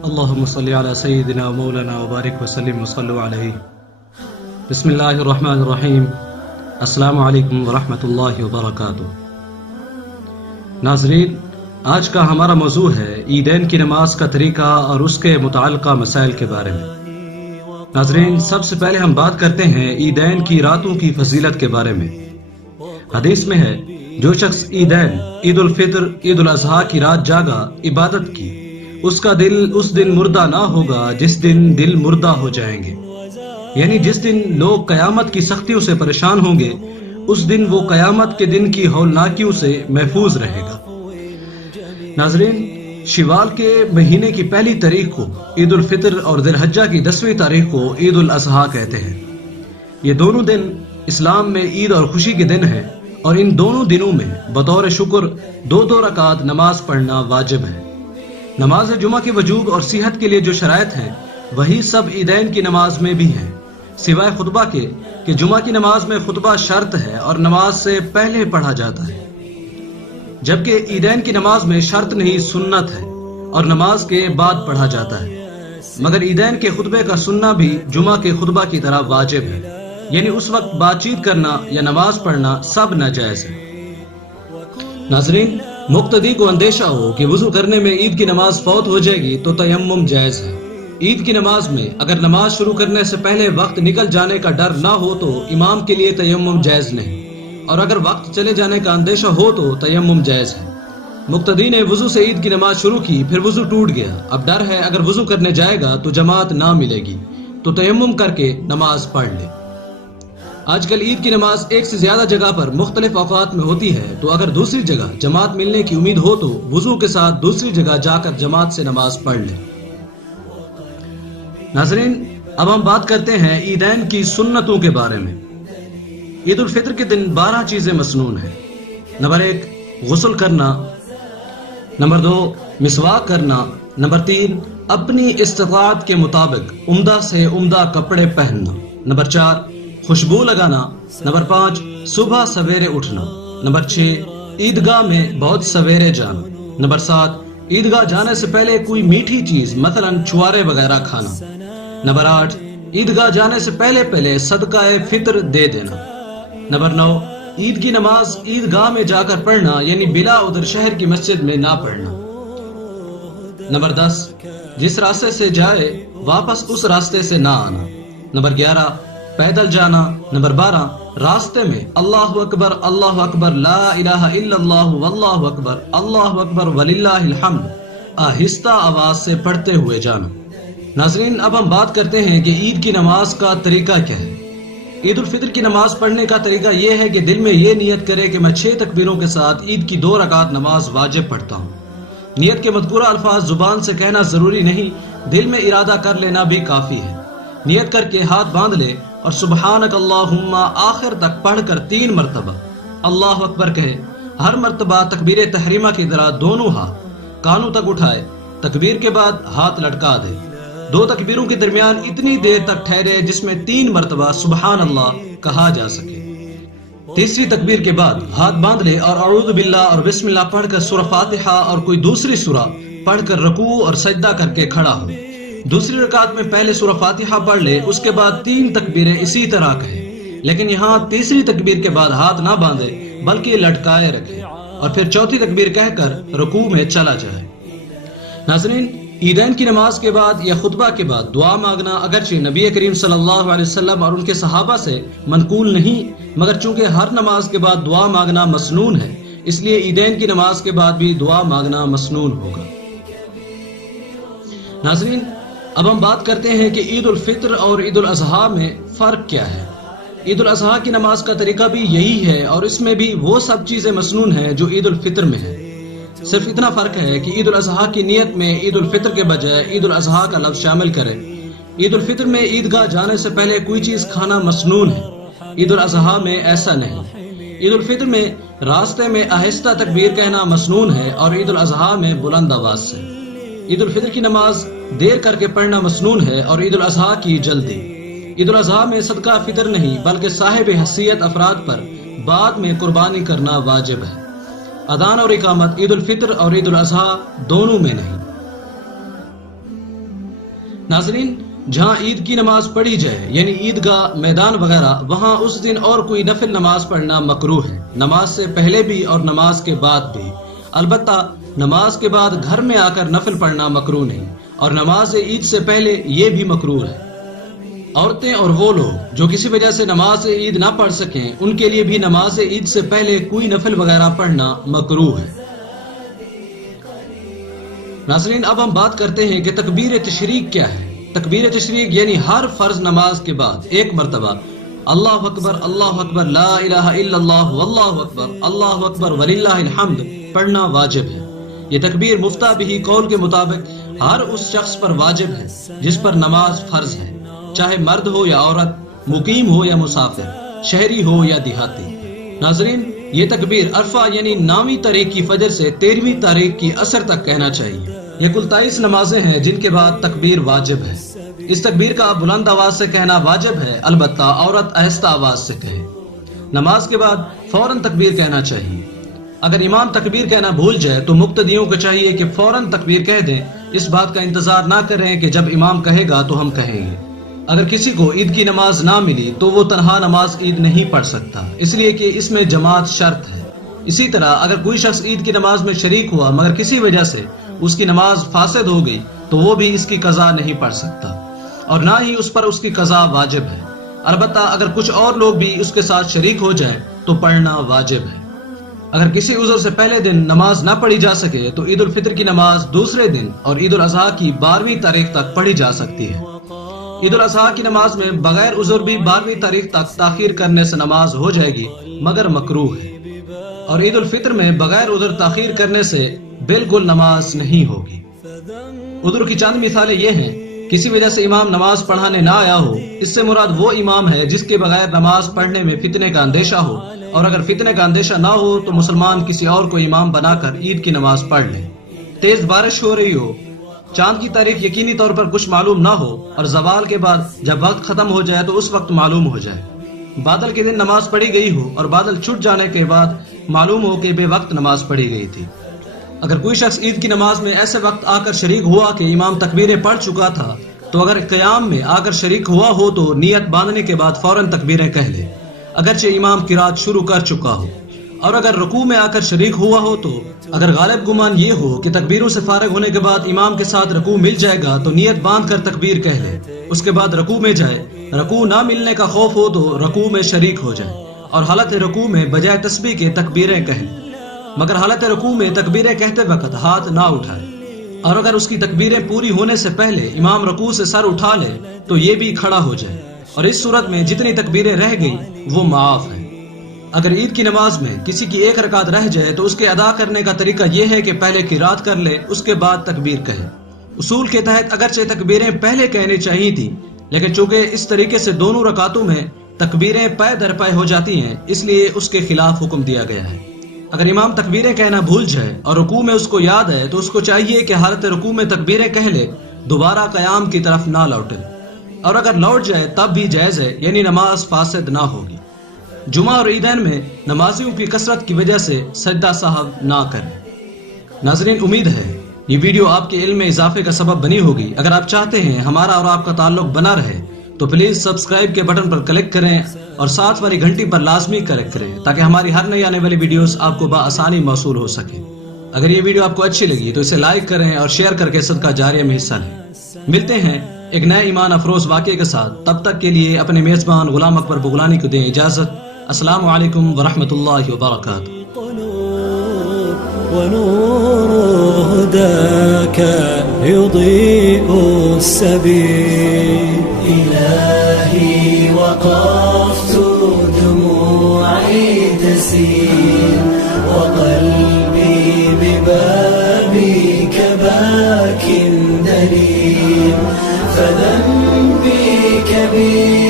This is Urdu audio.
اللهم صل على سيدنا مولانا وبارك وسلم وصلوا عليه. بسم اللہ الرحمن الرحیم. السلام علیکم ورحمۃ اللہ وبرکاتہ. ناظرین، آج کا ہمارا موضوع ہے عیدین کی نماز کا طریقہ اور اس کے متعلقہ مسائل کے بارے میں. ناظرین، سب سے پہلے ہم بات کرتے ہیں عیدین کی راتوں کی فضیلت کے بارے میں. حدیث میں ہے، جو شخص عیدین، عید الفطر، عید الاضحیٰ کی رات جاگا، عبادت کی، اس کا دل اس دن مردہ نہ ہوگا جس دن دل مردہ ہو جائیں گے. یعنی جس دن لوگ قیامت کی سختیوں سے پریشان ہوں گے، اس دن وہ قیامت کے دن کی ہولناکیوں سے محفوظ رہے گا. ناظرین، شوال کے مہینے کی پہلی تاریخ کو عید الفطر اور ذی الحجہ کی 10ویں تاریخ کو عید الاضحیٰ کہتے ہیں. یہ دونوں دن اسلام میں عید اور خوشی کے دن ہیں، اور ان دونوں دنوں میں بطور شکر 2 رکعت نماز پڑھنا واجب ہے. نماز جمعہ کے وجوب اور صحت کے لیے جو شرائط ہیں وہی سب عیدین کی نماز میں بھی ہیں، سوائے خطبہ کے کہ جمعہ کی نماز میں خطبہ شرط ہے اور نماز سے پہلے پڑھا جاتا ہے، جبکہ عیدین کی نماز میں شرط نہیں، سنت ہے اور نماز کے بعد پڑھا جاتا ہے. مگر عیدین کے خطبے کا سننا بھی جمعہ کے خطبہ کی طرح واجب ہے، یعنی اس وقت بات چیت کرنا یا نماز پڑھنا سب ناجائز ہے. ناظرین، مقتدی کو اندیشہ ہو کہ وضو کرنے میں عید کی نماز فوت ہو جائے گی تو تیمم جائز ہے. عید کی نماز میں اگر نماز شروع کرنے سے پہلے وقت نکل جانے کا ڈر نہ ہو تو امام کے لیے تیمم جائز نہیں، اور اگر وقت چلے جانے کا اندیشہ ہو تو تیمم جائز ہے. مقتدی نے وضو سے عید کی نماز شروع کی، پھر وضو ٹوٹ گیا، اب ڈر ہے اگر وضو کرنے جائے گا تو جماعت نہ ملے گی، تو تیمم کر کے نماز پڑھ لے. آج کل عید کی نماز ایک سے زیادہ جگہ پر مختلف اوقات میں ہوتی ہے، تو اگر دوسری جگہ جماعت ملنے کی امید ہو تو وضو کے ساتھ دوسری جگہ جا کر جماعت سے نماز پڑھ لیں. ناظرین، اب ہم بات کرتے ہیں عیدین کی سنتوں کے بارے میں. عید الفطر کے دن 12 چیزیں مسنون ہیں. نمبر 1، غسل کرنا. نمبر 2، مسواک کرنا. نمبر 3، اپنی استطاعت کے مطابق عمدہ سے عمدہ کپڑے پہننا. نمبر 4، خوشبو لگانا. نمبر 5، صبح سویرے اٹھنا. نمبر 6، عیدگاہ میں بہت سویرے جانا. نمبر 7، عیدگاہ جانے سے پہلے کوئی میٹھی چیز مثلا چھوارے وغیرہ کھانا. نمبر 8، عیدگاہ جانے سے پہلے صدقہ فطر دے دینا. نمبر 9، عید کی نماز عیدگاہ میں جا کر پڑھنا، یعنی بلا ادھر شہر کی مسجد میں نہ پڑھنا. نمبر 10، جس راستے سے جائے واپس اس راستے سے نہ آنا. نمبر 11، پیدل جانا. نمبر 12، راستے میں اللہ اکبر اللہ اکبر لا الہ الا اللہ واللہ اکبر وللہ الحمد آہستہ آواز سے پڑھتے ہوئے جانا. ناظرین، اب ہم بات کرتے ہیں کہ عید کی نماز کا طریقہ کیا ہے. عید الفطر کی نماز پڑھنے کا طریقہ یہ ہے کہ دل میں یہ نیت کرے کہ میں 6 تکبیروں کے ساتھ عید کی 2 رکعت نماز واجب پڑھتا ہوں. نیت کے مذکورہ الفاظ زبان سے کہنا ضروری نہیں، دل میں ارادہ کر لینا بھی کافی ہے. نیت کر کے ہاتھ باندھ لے اور سبحانک اللہم آخر تک پڑھ کر 3 مرتبہ اللہ اکبر کہے. ہر مرتبہ تکبیر تحریمہ کی طرح دونوں ہاتھ کانوں تک اٹھائے، تکبیر کے بعد ہاتھ لٹکا دے. 2 تکبیروں کے درمیان اتنی دیر تک ٹھہرے جس میں 3 مرتبہ سبحان اللہ کہا جا سکے. تیسری تکبیر کے بعد ہاتھ باندھ لے اور اعوذ باللہ اور بسم اللہ پڑھ کر سورہ فاتحہ اور کوئی دوسری سورہ پڑھ کر رکوع اور سجدہ کر کے کھڑا ہو. دوسری رکعت میں پہلے سورہ فاتحہ پڑھ لے، اس کے بعد 3 تکبیریں اسی طرح کہے، لیکن یہاں تیسری تکبیر کے بعد ہاتھ نہ باندھے بلکہ لٹکائے رکھے اور پھر چوتھی تکبیر کہہ کر رکوع میں چلا جائے. ناظرین، عیدین کی نماز کے بعد یا خطبہ کے بعد دعا مانگنا اگرچہ نبی کریم صلی اللہ علیہ وسلم اور ان کے صحابہ سے منقول نہیں، مگر چونکہ ہر نماز کے بعد دعا مانگنا مسنون ہے، اس لیے عیدین کی نماز کے بعد بھی دعا مانگنا مسنون ہوگا. ناظرین، اب ہم بات کرتے ہیں کہ عید الفطر اور عید الاضحیٰ میں فرق کیا ہے. عید الاضحیٰ کی نماز کا طریقہ بھی یہی ہے اور اس میں بھی وہ سب چیزیں مسنون ہیں جو عید الفطر میں ہیں. صرف اتنا فرق ہے کہ عید الاضحیٰ کی نیت میں عید الفطر کے بجائے عید الاضحیٰ کا لفظ شامل کرے. عید الفطر میں عیدگاہ جانے سے پہلے کوئی چیز کھانا مسنون ہے، عید الاضحیٰ میں ایسا نہیں. عید الفطر میں راستے میں آہستہ تکبیر کہنا مسنون ہے اور عید الاضحیٰ میں بلند آواز سے. عید الفطر کی نماز دیر کر کے پڑھنا مسنون ہے اور عید الاضحیٰ کی جلدی. عید الاضحیٰ میں صدقہ فطر نہیں بلکہ صاحب حیثیت افراد پر بعد میں قربانی کرنا واجب ہے. اذان اور اقامت عید الفطر اور عید الاضحیٰ دونوں میں نہیں. ناظرین، جہاں عید کی نماز پڑھی جائے یعنی عیدگاہ، میدان وغیرہ، وہاں اس دن اور کوئی نفل نماز پڑھنا مکروہ ہے، نماز سے پہلے بھی اور نماز کے بعد بھی۔ البتہ نماز کے بعد گھر میں آ کر نفل پڑھنا مکروہ نہیں، اور نماز عید سے پہلے یہ بھی مکروہ ہے۔ عورتیں اور وہ لوگ جو کسی وجہ سے نماز عید نہ پڑھ سکیں، ان کے لیے بھی نماز عید سے پہلے کوئی نفل وغیرہ پڑھنا مکروہ ہے۔ ناظرین، اب ہم بات کرتے ہیں کہ تکبیر تشریق کیا ہے۔ تکبیر تشریق یعنی ہر فرض نماز کے بعد ایک مرتبہ اللہ اکبر لا الہ الا اللہ واللہ اکبر وللہ الحمد پڑھنا واجب ہے۔ یہ تکبیر مفتہ بہ قول کے مطابق ہر اس شخص پر واجب ہے جس پر نماز فرض ہے، چاہے مرد ہو یا عورت، مقیم ہو یا مسافر، شہری ہو یا دیہاتی۔ ناظرین، یہ تکبیر عرفہ یعنی 9ویں تاریخ کی فجر سے 13ویں تاریخ کی عصر تک کہنا چاہیے۔ یہ کل 23 نمازیں ہیں جن کے بعد تکبیر واجب ہے۔ اس تکبیر کا بلند آواز سے کہنا واجب ہے، البتہ عورت آہستہ آواز سے کہے۔ نماز کے بعد فوراً تکبیر کہنا چاہیے۔ اگر امام تکبیر کہنا بھول جائے تو مقتدیوں کو چاہیے کہ فوراً تکبیر کہہ دیں، اس بات کا انتظار نہ کریں کہ جب امام کہے گا تو ہم کہیں گے۔ اگر کسی کو عید کی نماز نہ ملی تو وہ تنہا نماز عید نہیں پڑھ سکتا، اس لیے کہ اس میں جماعت شرط ہے۔ اسی طرح اگر کوئی شخص عید کی نماز میں شریک ہوا مگر کسی وجہ سے اس کی نماز فاسد ہو گئی تو وہ بھی اس کی قضا نہیں پڑھ سکتا، اور نہ ہی اس پر اس کی قضا واجب ہے۔ البتہ اگر کچھ اور لوگ بھی اس کے ساتھ شریک ہو جائیں تو پڑھنا واجب ہے۔ اگر کسی عذر سے پہلے دن نماز نہ پڑھی جا سکے تو عید الفطر کی نماز دوسرے دن اور عید الاضحیٰ کی 12ویں تاریخ تک پڑھی جا سکتی ہے۔ عید الاضحیٰ کی نماز میں بغیر عذر بھی 12ویں تاریخ تک تاخیر کرنے سے نماز ہو جائے گی مگر مکروہ ہے، اور عید الفطر میں بغیر عذر تاخیر کرنے سے بالکل نماز نہیں ہوگی۔ عذر کی چند مثالیں یہ ہیں: کسی وجہ سے امام نماز پڑھانے نہ آیا ہو، اس سے مراد وہ امام ہے جس کے بغیر نماز پڑھنے میں فتنے کا اندیشہ ہو، اور اگر فتنے کا اندیشہ نہ ہو تو مسلمان کسی اور کو امام بنا کر عید کی نماز پڑھ لے۔ تیز بارش ہو رہی ہو، چاند کی تاریخ یقینی طور پر کچھ معلوم نہ ہو، اور زوال کے بعد جب وقت ختم ہو جائے تو اس وقت معلوم ہو جائے۔ بادل کے دن نماز پڑھی گئی ہو اور بادل چھٹ جانے کے بعد معلوم ہو کہ بے وقت نماز پڑھی گئی تھی۔ اگر کوئی شخص عید کی نماز میں ایسے وقت آ کر شریک ہوا کہ امام تکبیریں پڑھ چکا تھا تو اگر قیام میں آ کر شریک ہوا ہو تو نیت باندھنے کے بعد فوراً تکبیریں کہہ لے، اگرچہ امام قرات شروع کر چکا ہو۔ اور اگر رکوع میں آ کر شریک ہوا ہو تو اگر غالب گمان یہ ہو کہ تکبیروں سے فارغ ہونے کے بعد امام کے ساتھ رکوع مل جائے گا تو نیت باندھ کر تکبیر کہہ لے، اس کے بعد رکوع میں جائے۔ رکوع نہ ملنے کا خوف ہو تو رکوع میں شریک ہو جائے اور حالت رکوع میں بجائے تسبیح کے تکبیریں کہے، مگر حالت رکوع میں تکبیریں کہتے وقت ہاتھ نہ اٹھائے۔ اور اگر اس کی تکبیریں پوری ہونے سے پہلے امام رکوع سے سر اٹھا لے تو یہ بھی کھڑا ہو جائے، اور اس صورت میں جتنی تکبیریں رہ گئی وہ معاف ہیں۔ اگر عید کی نماز میں کسی کی ایک رکعت رہ جائے تو اس کے ادا کرنے کا طریقہ یہ ہے کہ پہلے قرات کر لے، اس کے بعد تکبیر کہے۔ اصول کے تحت اگرچہ تکبیریں پہلے کہنی چاہیے تھی، لیکن چونکہ اس طریقے سے دونوں رکعتوں میں تکبیریں پے در پے ہو جاتی ہیں، اس لیے اس کے خلاف حکم دیا گیا ہے۔ اگر امام تکبیریں کہنا بھول جائے اور رکوع میں اس کو یاد ہے تو اس کو چاہیے کہ حالت رکوع میں تکبیریں کہہ لے، دوبارہ قیام کی طرف نہ لوٹے، اور اگر لوٹ جائے تب بھی جائز ہے، یعنی نماز فاسد نہ ہوگی۔ جمعہ اور عیدین میں نمازیوں کی کثرت کی وجہ سے سجدہ سہو نہ کریں۔ ناظرین، امید ہے یہ ویڈیو آپ کے علم میں اضافے کا سبب بنی ہوگی۔ اگر آپ چاہتے ہیں ہمارا اور آپ کا تعلق بنا رہے تو پلیز سبسکرائب کے بٹن پر کلک کریں اور ساتھ والی گھنٹی پر لازمی کلک کریں تاکہ ہماری ہر نئی آنے والی ویڈیوز آپ کو بآسانی موصول ہو سکے۔ اگر یہ ویڈیو آپ کو اچھی لگی تو اسے لائک کریں اور شیئر کر کے صدقہ جاریہ میں حصہ لیں۔ ملتے ہیں ایک نئے ایمان افروز واقعے کے ساتھ، تب تک کے لیے اپنے میزبان غلام اکبر بغلانی کو دیں اجازت۔ السلام علیکم ورحمۃ اللہ وبرکاتہ۔ ونور هداك يضيء السبيل إلهي وقفت دموعي تسيل وقلبي ببابك باك دليل فذنبي كبير